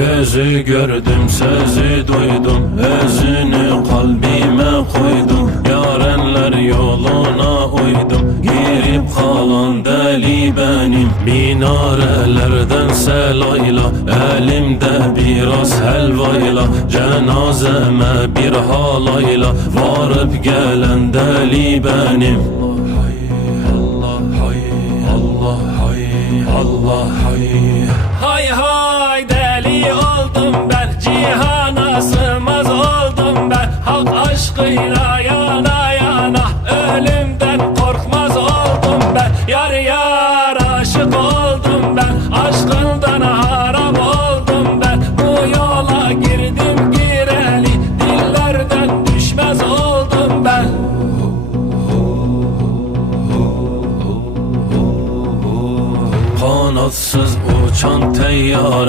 Gözü gördüm, sözü duydum, özünü kalbime koydum. Yarenler yoluna uydum, girip kalan deli benim. Minarelerden selayla, elimde biraz helvayla, cenazeme bir halayla varıp gelen deli benim. Allah hay, Allah hay, Allah hay. Hay hay deli oldum ben, cihana sığmaz oldum ben. Halk aşkıyla yana yana, ölümden korkmaz oldum ben. Yar yar aşık oldum ben, aşkından haram oldum ben. Bu yola girdim gireli, dillerden düşmez oldum ben. Kanatsız uçan teyyare